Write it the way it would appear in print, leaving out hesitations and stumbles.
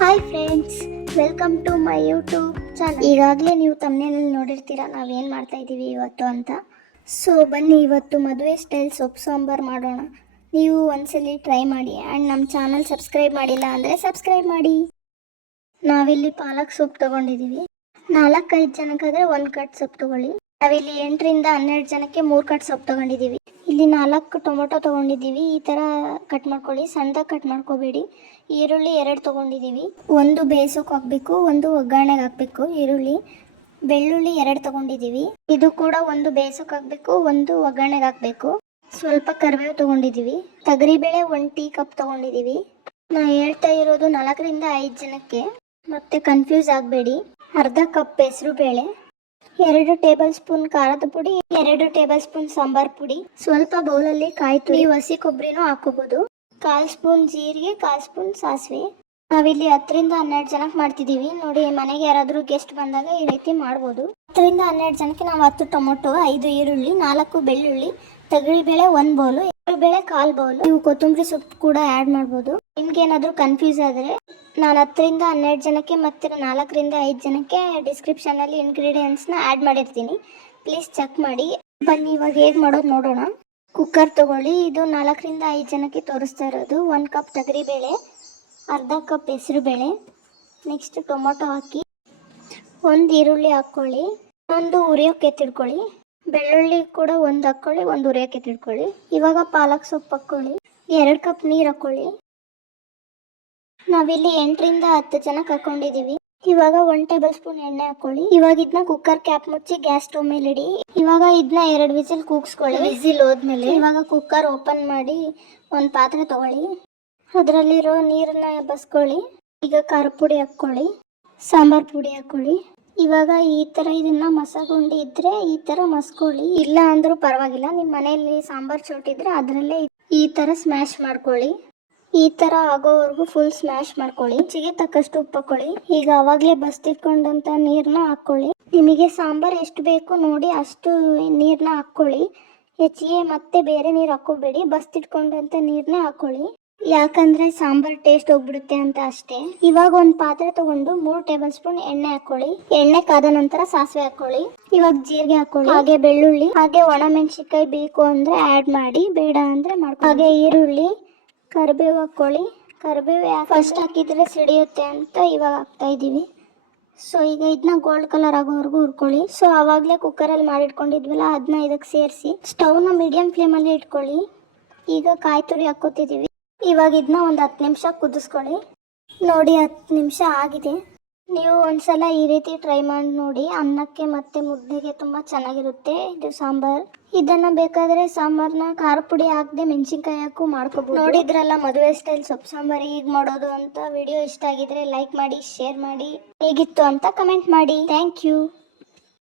Hi friends, welcome to my YouTube channel. ಈಗಾಗಲೇ ನೀವು ತಮ್ಮನೇಲಿ ನೋಡಿರ್ತೀರ ನಾವೇನು ಮಾಡ್ತಾ ಇದ್ದೀವಿ ಇವತ್ತು ಅಂತ. ಸೊ ಬನ್ನಿ ಇವತ್ತು ಮದುವೆ ಸ್ಟೈಲ್ ಸೊಪ್ಪು ಸಾಂಬಾರು ಮಾಡೋಣ. ನೀವು ಒಂದ್ಸಲಿ ಟ್ರೈ ಮಾಡಿ ಆ್ಯಂಡ್ ನಮ್ಮ ಚಾನಲ್ ಸಬ್ಸ್ಕ್ರೈಬ್ ಮಾಡಿಲ್ಲ ಅಂದರೆ ಸಬ್ಸ್ಕ್ರೈಬ್ ಮಾಡಿ. ನಾವಿಲ್ಲಿ ಪಾಲಕ್ ಸೊಪ್ಪು ತೊಗೊಂಡಿದ್ದೀವಿ. 4-5 ಜನಕ್ಕಾದರೆ 1 ಕಟ್ ಸೊಪ್ಪು ತೊಗೊಳ್ಳಿ. ನಾವಿಲ್ಲಿ 8ರಿಂದ 12 ಜನಕ್ಕೆ 3 ಕಟ್ ಸೊಪ್ಪು ತೊಗೊಂಡಿದ್ದೀವಿ. ಇಲ್ಲಿ 4 ಟೊಮೊಟೊ ತೊಗೊಂಡಿದ್ದೀವಿ. ಈ ಥರ ಕಟ್ ಮಾಡ್ಕೊಳ್ಳಿ, ಸಣ್ಣದಾಗಿ ಕಟ್ ಮಾಡ್ಕೋಬೇಡಿ. ಈರುಳ್ಳಿ 2 ತೊಗೊಂಡಿದ್ದೀವಿ. ಒಂದು ಬೇಯಿಸೋಕೆ ಹಾಕಬೇಕು, ಒಂದು ಒಗ್ಗರಣೆಗೆ ಹಾಕಬೇಕು. ಈರುಳ್ಳಿ, ಬೆಳ್ಳುಳ್ಳಿ 2 ತೊಗೊಂಡಿದ್ದೀವಿ. ಇದು ಕೂಡ ಒಂದು ಬೇಯಿಸೋಕೆ ಹಾಕಬೇಕು, ಒಂದು ಒಗ್ಗರಣೆಗೆ ಹಾಕಬೇಕು. ಸ್ವಲ್ಪ ಕರಿಬೇವು ತೊಗೊಂಡಿದ್ದೀವಿ. ತೊಗರಿಬೇಳೆ 1 ಟೀ ಕಪ್ ತೊಗೊಂಡಿದ್ದೀವಿ. ನಾನು ಹೇಳ್ತಾ ಇರೋದು 4ರಿಂದ 5 ಜನಕ್ಕೆ, ಮತ್ತೆ ಕನ್ಫ್ಯೂಸ್ ಆಗಬೇಡಿ. ಅರ್ಧ ಕಪ್ ಹೆಸರು ಬೇಳೆ, 2 ಟೇಬಲ್ ಸ್ಪೂನ್ ಖಾರದ ಪುಡಿ, 2 ಟೇಬಲ್ ಸ್ಪೂನ್ ಸಾಂಬಾರ್ ಪುಡಿ, ಸ್ವಲ್ಪ ಬೌಲಲ್ಲಿ ಕಾಯಿ ತುರಿ, ಹಸಿ ಕೊಬ್ಬರಿನೂ ಹಾಕೋಬಹುದು. 1/4 ಸ್ಪೂನ್ ಜೀರಿಗೆ, 1/4 ಸ್ಪೂನ್ ಸಾಸಿವೆ. ನಾವಿಲ್ಲಿ 10ರಿಂದ 12 ಜನಕ್ಕೆ ಮಾಡ್ತಿದ್ದೀವಿ. ನೋಡಿ, ಮನೆಗೆ ಯಾರಾದರೂ ಗೆಸ್ಟ್ ಬಂದಾಗ ಈ ರೀತಿ ಮಾಡ್ಬೋದು. 10ರಿಂದ 12 ಜನಕ್ಕೆ ನಾವು 10 ಟೊಮೊಟೊ, 5 ಈರುಳ್ಳಿ, 4 ಬೆಳ್ಳುಳ್ಳಿ, ತೊಗರಿಬೇಳೆ 1 ಬೌಲು, ಬೇಳೆ 1/4 ಬೌಲು. ನೀವು ಕೊತ್ತಂಬರಿ ಸೊಪ್ಪು ಕೂಡ ಆ್ಯಡ್ ಮಾಡ್ಬೋದು. ನಿಮ್ಗೆ ಏನಾದರೂ ಕನ್ಫ್ಯೂಸ್ ಆದರೆ ನಾನು 10ರಿಂದ 12 ಜನಕ್ಕೆ ಮತ್ತು 4ರಿಂದ 5 ಜನಕ್ಕೆ ಡಿಸ್ಕ್ರಿಪ್ಷನಲ್ಲಿ ಇಂಗ್ರೀಡಿಯೆಂಟ್ಸ್ನ ಆ್ಯಡ್ ಮಾಡಿರ್ತೀನಿ, ಪ್ಲೀಸ್ ಚೆಕ್ ಮಾಡಿ. ಬನ್ನಿ ಇವಾಗ ಹೇಗೆ ಮಾಡೋದು ನೋಡೋಣ. ಕುಕ್ಕರ್ ತೊಗೊಳ್ಳಿ. ಇದು 4ರಿಂದ 5 ಜನಕ್ಕೆ ತೋರಿಸ್ತಾ ಇರೋದು. 1 ಕಪ್ ತೊಗರಿಬೇಳೆ, ಅರ್ಧ ಕಪ್ ಹೆಸರು ಬೇಳೆ, ನೆಕ್ಸ್ಟ್ ಟೊಮೊಟೊ ಹಾಕಿ, 1 ಈರುಳ್ಳಿ ಹಾಕ್ಕೊಳ್ಳಿ, ಒಂದು ಉರಿಯೋಕ್ಕೆ ತಿಳ್ಕೊಳ್ಳಿ. ಬೆಳ್ಳುಳ್ಳಿ ಕೂಡ 1 ಹಾಕ್ಕೊಳ್ಳಿ, 1 ಉರಿಯೋಕ್ಕೆ ತಿಳ್ಕೊಳ್ಳಿ. ಇವಾಗ ಪಾಲಕ್ ಸೊಪ್ಪು ಹಾಕ್ಕೊಳ್ಳಿ, 2 ಕಪ್ ನೀರು ಹಾಕ್ಕೊಳ್ಳಿ. ನಾವಿಲ್ಲಿ 8ರಿಂದ 10 ಜನಕ್ಕೆ ಹಾಕೊಂಡಿದ್ದೀವಿ. ಇವಾಗ 1 ಟೇಬಲ್ ಸ್ಪೂನ್ ಎಣ್ಣೆ ಹಾಕ್ಕೊಳ್ಳಿ. ಇವಾಗ ಇದನ್ನ ಕುಕ್ಕರ್ ಕ್ಯಾಪ್ ಮುಚ್ಚಿ ಗ್ಯಾಸ್ ಸ್ಟವ್ ಮೇಲೆ ಇಡಿ. ಇವಾಗ ಇದನ್ನ 2 ವಿಸಿಲ್ ಕೂಗಿಸ್ಕೊಳ್ಳಿ. ವಿಸಿಲ್ ಹೋದ್ಮೇಲೆ ಇವಾಗ ಕುಕ್ಕರ್ ಓಪನ್ ಮಾಡಿ ಒಂದು ಪಾತ್ರೆ ತಗೊಳ್ಳಿ. ಅದರಲ್ಲಿರೋ ನೀರನ್ನ ಬಸ್ಕೊಳ್ಳಿ. ಈಗ ಖಾರ ಪುಡಿ ಹಾಕ್ಕೊಳ್ಳಿ, ಸಾಂಬಾರ್ ಪುಡಿ ಹಾಕ್ಕೊಳ್ಳಿ. ಇವಾಗ ಈ ಥರ ಇದನ್ನ ಮಸಗುಂಡಿ ಇದ್ದರೆ ಈ ಥರ ಮಸ್ಕೊಳ್ಳಿ, ಇಲ್ಲ ಅಂದರೂ ಪರವಾಗಿಲ್ಲ. ನಿಮ್ಮ ಮನೆಯಲ್ಲಿ ಸಾಂಬಾರ್ ಚೋಟಿದ್ರೆ ಅದರಲ್ಲೇ ಈ ಥರ ಸ್ಮ್ಯಾಶ್ ಮಾಡ್ಕೊಳ್ಳಿ. ಈ ಥರ ಆಗೋವರೆಗೂ ಫುಲ್ ಸ್ಮ್ಯಾಶ್ ಮಾಡ್ಕೊಳ್ಳಿ. ರುಚಿಗೆ ತಕ್ಕಷ್ಟು ಉಪ್ಪು ಹಾಕ್ಕೊಳ್ಳಿ. ಈಗ ಅವಾಗಲೇ ಬಸ್ತಿಟ್ಕೊಂಡಂಥ ನೀರನ್ನ ಹಾಕ್ಕೊಳ್ಳಿ. ನಿಮಗೆ ಸಾಂಬಾರು ಎಷ್ಟು ಬೇಕು ನೋಡಿ ಅಷ್ಟು ನೀರನ್ನ ಹಾಕ್ಕೊಳ್ಳಿ. ಹೆಚ್ಚಿಗೆ ಮತ್ತೆ ಬೇರೆ ನೀರು ಹಾಕ್ಕೋಬೇಡಿ, ಬಸ್ತಿಟ್ಕೊಂಡಂಥ ನೀರನ್ನ ಹಾಕ್ಕೊಳ್ಳಿ. ಯಾಕಂದರೆ ಸಾಂಬಾರು ಟೇಸ್ಟ್ ಹೋಗ್ಬಿಡುತ್ತೆ ಅಂತ ಅಷ್ಟೇ. ಇವಾಗ ಒಂದು ಪಾತ್ರೆ ತೊಗೊಂಡು 3 ಟೇಬಲ್ ಸ್ಪೂನ್ ಎಣ್ಣೆ ಹಾಕ್ಕೊಳ್ಳಿ. ಎಣ್ಣೆ ಕಾದ ನಂತರ ಸಾಸಿವೆ ಹಾಕ್ಕೊಳ್ಳಿ. ಇವಾಗ ಜೀರಿಗೆ ಹಾಕ್ಕೊಳ್ಳಿ, ಹಾಗೆ ಬೆಳ್ಳುಳ್ಳಿ, ಹಾಗೆ ಒಣಮೆಣಸಿನ್ಕಾಯಿ ಬೇಕು ಅಂದರೆ ಆ್ಯಡ್ ಮಾಡಿ, ಬೇಡ ಅಂದರೆ ಮಾಡ್ಕೊಳ್ಳಿ. ಹಾಗೆ ಈರುಳ್ಳಿ, ಕರಿಬೇವು ಹಾಕ್ಕೊಳ್ಳಿ. ಕರಿಬೇವು ಫಸ್ಟ್ ಹಾಕಿದರೆ ಸಿಡಿಯುತ್ತೆ ಅಂತ ಇವಾಗ ಹಾಕ್ತಾ ಇದ್ದೀವಿ. ಸೊ ಈಗ ಇದನ್ನ ಗೋಲ್ಡ್ ಕಲರ್ ಆಗೋವರೆಗೂ ಹುರ್ಕೊಳ್ಳಿ. ಸೊ ಆವಾಗಲೇ ಕುಕ್ಕರಲ್ಲಿ ಮಾಡಿಟ್ಕೊಂಡಿದ್ವಲ್ಲ ಅದನ್ನ ಇದಕ್ಕೆ ಸೇರಿಸಿ ಸ್ಟವ್ನ ಮೀಡಿಯಂ ಫ್ಲೇಮಲ್ಲಿ ಇಟ್ಕೊಳ್ಳಿ. ಈಗ ಕಾಯಿ ತುರಿ ಹಾಕ್ಕೋತಿದ್ದೀವಿ. ಇವಾಗ ಇದನ್ನ ಒಂದು 10 ನಿಮಿಷ ಕುದಿಸ್ಕೊಳ್ಳಿ. ನೋಡಿ 10 ನಿಮಿಷ ಆಗಿದೆ. ನೀವು ಒಂದ್ಸಲ ಈ ರೀತಿ ಟ್ರೈ ಮಾಡಿ ನೋಡಿ. ಅನ್ನಕ್ಕೆ ಮತ್ತು ಮುದ್ದೆಗೆ ತುಂಬ ಚೆನ್ನಾಗಿರುತ್ತೆ ಇದು ಸಾಂಬಾರು. ಇದನ್ನು ಬೇಕಾದರೆ ಸಾಂಬಾರನ್ನ ಖಾರ ಪುಡಿ ಹಾಕದೆ ಮೆಣಸಿನ್ಕಾಯಿ ಹಾಕು ಮಾಡ್ಕೋಬೋದು. ನೋಡಿದ್ರಲ್ಲ ಮದುವೆ ಸ್ಟೈಲ್ ಸೊಪ್ಪು ಸಾಂಬಾರು ಹೇಗೆ ಮಾಡೋದು ಅಂತ. ವಿಡಿಯೋ ಇಷ್ಟ ಆಗಿದ್ರೆ ಲೈಕ್ ಮಾಡಿ, ಶೇರ್ ಮಾಡಿ, ಹೇಗಿತ್ತು ಅಂತ ಕಮೆಂಟ್ ಮಾಡಿ. Thank you.